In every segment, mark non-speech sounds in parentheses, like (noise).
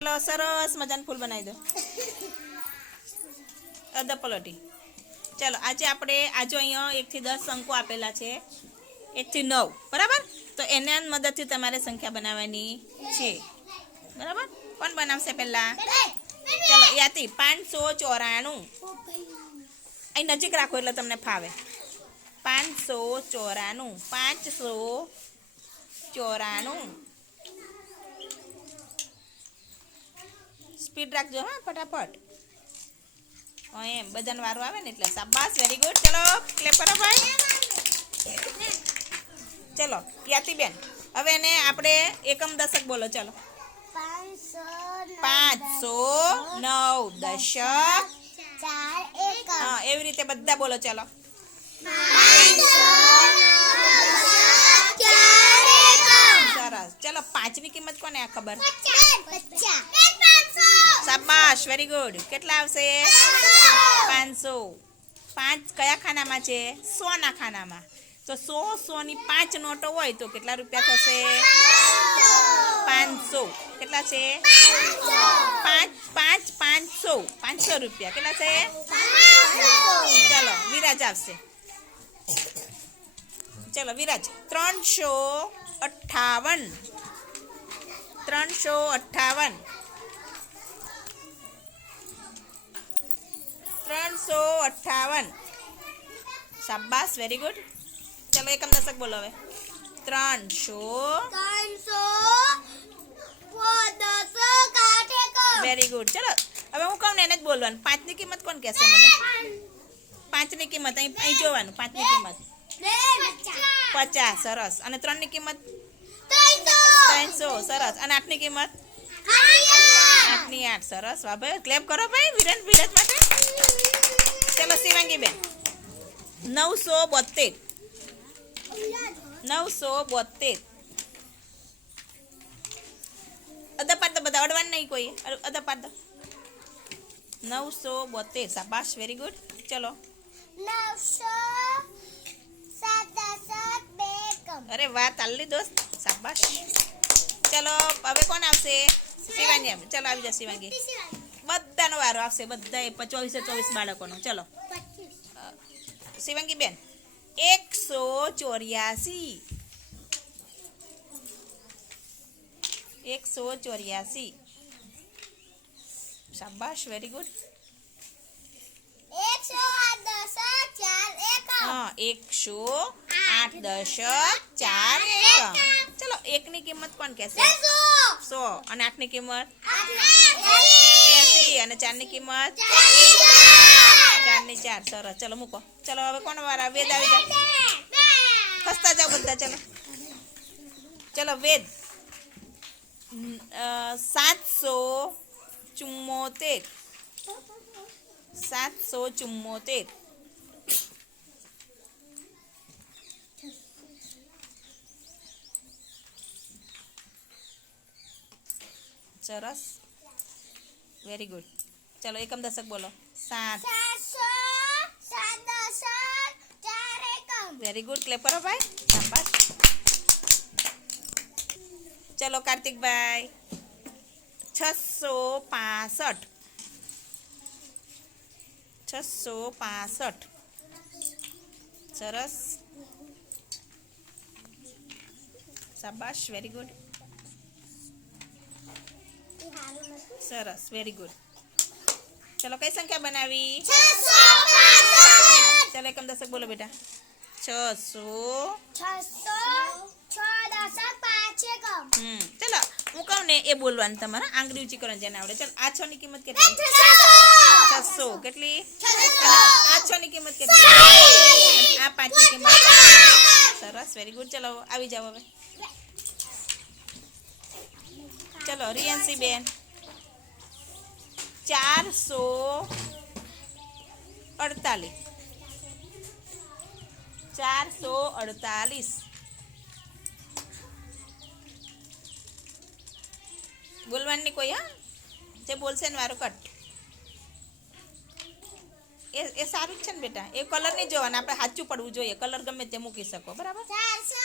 ચલો, સરસ મજાનું ફૂલ બનાવી દો. અડધા પલોટી. ચલો, આજે આપણે, આજે અહીંયા એકથી દસ અંકો આપેલા છે. એકથી નવ, બરાબર? તો એના મદદથી તમારે સંખ્યા બનાવવાની છે. બરાબર? કોણ બનાવશે પહેલા? ચલો યાતી પાંચસો ચોરાણું. અહીં નજીક રાખો એટલે તમને ફાવે. પાંચસો ચોરાણું પાંચસો ચોરાણું. સ્પીડ રાખજો હા ફટાફટ. એમ બધાને વારો આવે ને એટલે સાબાસ વેરી ગુડ ચલો ક્લેપર ભાઈ. ચલો યાતિબેન હવે એને આપણે એકમ દશક બોલો ચલો. પાંચસો નવ દશક. હા એવી રીતે બધા બોલો ચલો. સરસ. ચલો પાંચની કિંમત કોને આ ખબર? શાબાશ વેરી ગુડ કેટલા આવશે? પાંચસો. પાંચ કયા ખાનામાં છે? સોના ખાનામાં. તો સો, સોની પાંચ નોટો હોય તો કેટલા રૂપિયા થશે? પાંચસો. કેટલા છે? પાંચ પાંચ, પાંચસો. પાંચસો રૂપિયા. કેટલા છે? ચલો, વિરાજ આવશે. ચલો, વિરાજ. ત્રણસો અઠ્ઠાવન. ત્રણસો અઠ્ઠાવન. ત્રણસો અઠ્ઠાવન. શાબાશ વેરી ગુડ ચલો એકમ દશક બોલો હવે. ત્રણસો વેરી ગુડ ચલો હવે હું કહું ને એને જ બોલવાનું. પાંચની કિંમત કોણ કહેશે મને? પાંચની કિંમત અહીં અહીં જોવાનું પાંચની કિંમત. પચાસ. સરસ. અને ત્રણની કિંમત? ત્રણસો. સરસ. અને આઠની કિંમત? આઠની આઠ સરસ. વાહ ભાઈ ક્લેપ કરો ભાઈ વિરન વિરાજ માટે. ચલો શિવાંગી બેન નવસો બોતેર નવસો બોતેર અદા પાડ દો બધા અડવાન નહીં કોઈ અદા પાડ દો નવસો બોતેર શાબાશ વેરી ગુડ ચલો અરે વાહ તાલ્લી દોસ્ત શાબાશ ચલો હવે કોણ આવશે શિવાંગી. ચલો આવી જા શિવાંગી બધાનો વારો આવશે બધા ચોવીસે ચોવીસ બાળકોનો. ચલો. શિવાંગી બેન એકસો ચોર્યાસી. એકસો ચોર્યાસી. શાબાશ વેરી ગુડ એકસો આઠ દસ ચાર એકમ. હા એકસો આઠ દશક ચાર એકમ. ચલો એકની કિંમત કોણ કહેશે? સો. અને આઠની કિંમત? એસી અને ચારની કિંમત? ચારની ચાર, સરસ. ચલો, મૂકો. ચલો, હવે કોણ વાળા વેદ આવી જાય. ખસતા જાઓ બધા, ચલો. ચલો, વેદ. સાતસો ચુમ્મોતેર. સાતસો ચુમ્મોતેર. સરસ. વેરી ગુડ ચલો એકમ દશક બોલો. સાત. સાત દસ ચાર એકમ. વેરી ગુડ ક્લેપ કરો ભાઈ. શાબાશ. ચલો કાર્તિકભાઈ. છસો પાસઠ. છસો પાસઠ. સરસ. શાબાશ. વેરી ગુડ સરસ વેરી ગુડ ચલો કઈ સંખ્યા બનાવી? ચલો એકમ દશક બોલો બેટા. છસો. હમ ચલો હું કહું ને એ બોલવાનું તમારે. આંગળી ઊંચી કરવાની જેને આવડે. ચાલ આ છ ની કિંમત કેટલી? છસો. કેટલી? આ છ ની કિંમત કેટલી? આ પાંચની કિંમત? સરસ વેરી ગુડ ચલો આવી જાઓ હવે. ચલો રિયન્સી બેન ચારસો અડતાલીસ ચારસો અડતાલીસ બોલવાની નહીં કોઈ હા જે બોલશે ને વારો કટ એ એ સારું જ છે ને બેટા એ કલર નહીં જોવાના આપણે સાચું પડવું જોઈએ કલર ગમે તે મૂકી શકો બરાબર ચારસો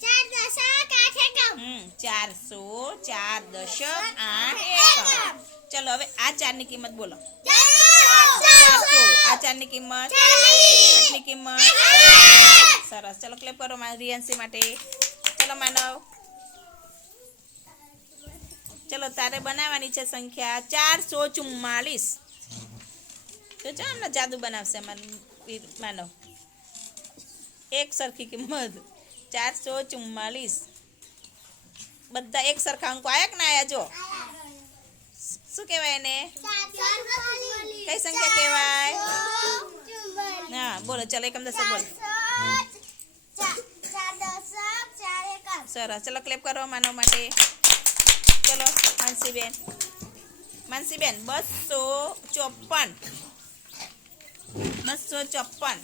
ચાર દસ આઠ એકમ હમ ચારસો ચાર દશક આઠ ચલો હવે આ ચારની કિંમત બોલો. ચારસો. આ ચારની કિંમત. આટલી કિંમત. સરસ. ચલો ક્લેપ કરો રિયાન્સી માટે. ચલો માનવ. ચલો તારે બનાવવાની છે સંખ્યા ચારસો ચુમ્માલીસ તો ચાલો હમણાં જાદુ બનાવશે માનવ. એક સરખી કિંમત. ચારસો ચુમ્માલીસ બધા એક સરખા અંકો આયા કે ના આયા જો? શું કહેવાય એને? કઈ સંખ્યા કહેવાય? હા, બોલો, ચલો, એકમ દસ બોલો. સરસ, ચલો ક્લેપ કરો માનવ માટે. ચલો, માનસીબેન. માનસીબેન, બસો ચોપન બસો ચોપન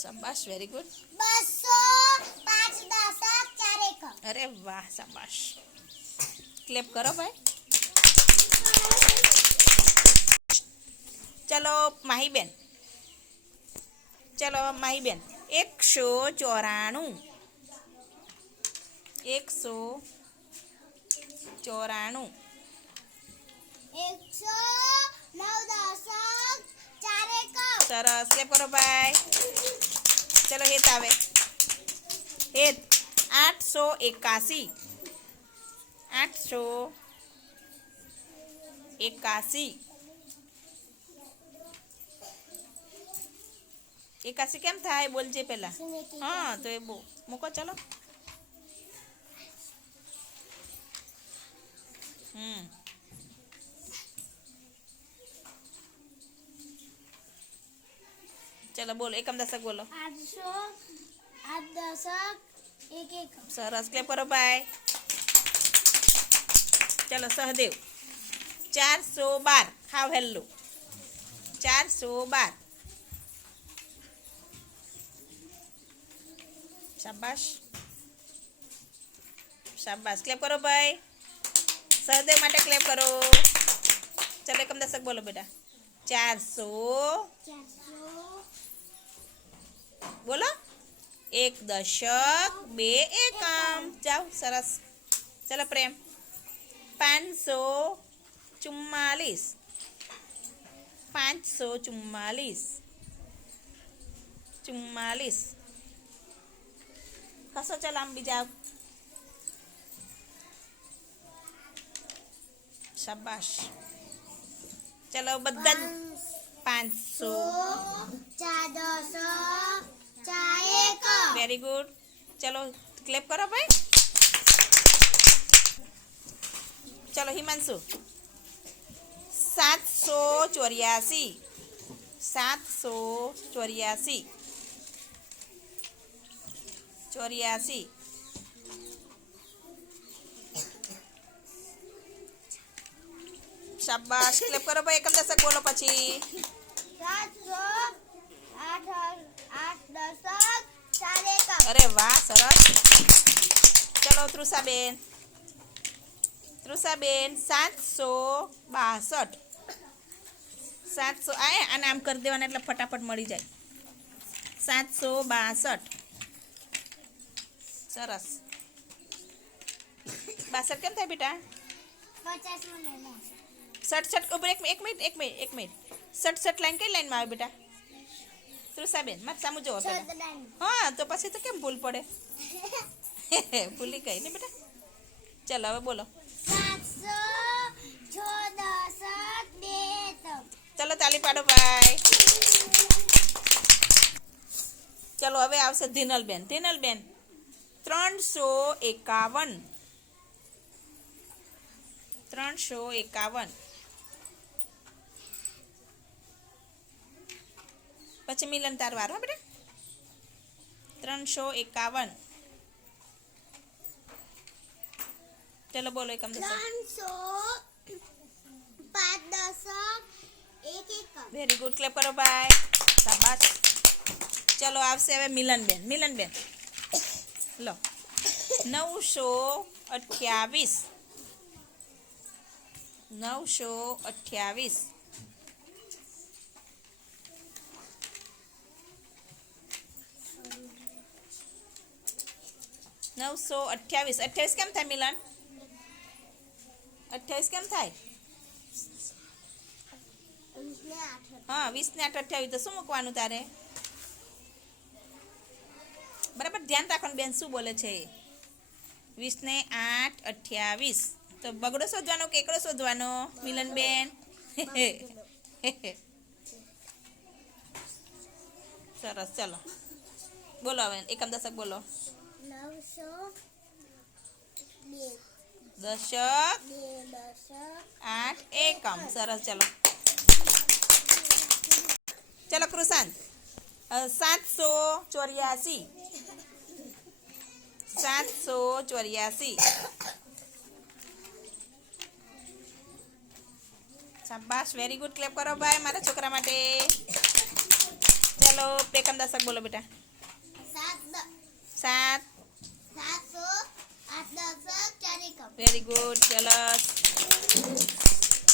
શાબાશ વેરી ગુડ બસો પાંચ દસ ચાર એકમ અરે વાહ શાબાશ ક્લેપ કરો ભાઈ ચલો માહીબેન ચલો માહીબેન એકસો ચોરાણું એકસો ચોરાણું એકસો નવ દસ ચાર એકમ સરસ. ક્લેપ કરો ભાઈ? ચલો હેત આવે. હેત. આઠસો એકાસી. આઠસો એકાસી. એકાસી કેમ થાય? બોલજે પહેલાં. હા, તો એ બો. મૂકો, ચલો. હમ. ચલો બોલો એકમ દશક બોલો આઠસો આઠ દશક એક એકમ સરસ ક્લેપ કરો ભાઈ ચલો સહદેવ ચારસો બાર હાવ હેલ્લો ચારસો બાર શાબાશ શાબાશ ક્લેપ કરો ભાઈ સહદેવ માટે ક્લેપ કરો ચલો એકમ દશક બોલો બેટા ચારસો ચારસો બોલો એક દશક બે એકમ જાઓ સરસ ચલો પ્રેમ પાંચસો ચુમ્માલીસ પાંચસો ચુમ્માલીસ ચુમ્માલીસ કસો ચલો આમ બીજા શાબાશ ચલો બધા જ પાંચસો. વેરી ગુડ ચલો ક્લેપ કરો ભાઈ. ચલો, હિમાંશુ. સાતસો ચોર્યાસી. સાતસો ચોર્યાસી. ચોર્યાસી. શાબાશ. ક્લેપ કરો ભાઈ, એકમ દશક બોલો પછી. અરે વાહ સરસ. ચલો તૃષાબેન. તૃષાબેન સાતસો બાસઠ. સાતસો આ આને આમ કરી દેવાના એટલે ફટાફટ મળી જાય. સાતસો બાસઠ. સરસ. બાસઠ કેમ થાય બેટા? સટ ઉપર એક મિનિટ એક મિનિટ એક મિનિટ એક મિનિટ. સટ લાઈન કઈ લાઈનમાં આવે બેટા? તૃષાબેન મારે સામું જોવો હા તો પછી તો કેમ ભૂલ પડે? (laughs) ભૂલી ગઈ ને બેટા? ચાલો હવે બોલો. ચલો તાલી પાડો ભાઈ. ચલો હવે આવશે ધીનલબેન. ધીનલબેન ત્રણસો એકાવન. ત્રણસો એકાવન. પછી મિલન તાર વાર હા બેટા? ત્રણસો એકાવન. ચલો બોલો એકમ ત્રણસો પાંચ દશક એક એકમ. વેરી ગુડ ક્લેપ કરો ભાઈ શાબાશ. ચલો આવશે હવે મિલનબેન મિલનબેન લો. નવસો અઠ્યાવીસ. નવસો અઠ્યાવીસ. નવસો અઠ્યાવીસ અઠ્યાવીસ કેમ થાય, મિલન? અઠ્યાવીસ કેમ થાય? હા વીસ ને આઠ અઠ્યાવીસ. તો શું મૂકવાનું તારે? બરાબર, ધ્યાન રાખવાનું બેન, શું બોલે છે? વીસ ને આઠ અઠ્યાવીસ. તો બગડો શોધવાનો કે એકડો શોધવાનો, મિલન બેન? (laughs) સરસ, ચલો. બોલો હવે, એકમ દશક બોલો. દશક આઠ એકમ. સરસ ચલો. ચલો કૃષાંત. સાતસો ચોર્યાસી. સાતસો ચોર્યાસી. શાબાશ વેરી ગુડ ક્લેપ કરો ભાઈ મારા છોકરા માટે. ચલો એકમ દશક બોલો બેટા. સાત દ- સાત સાતસો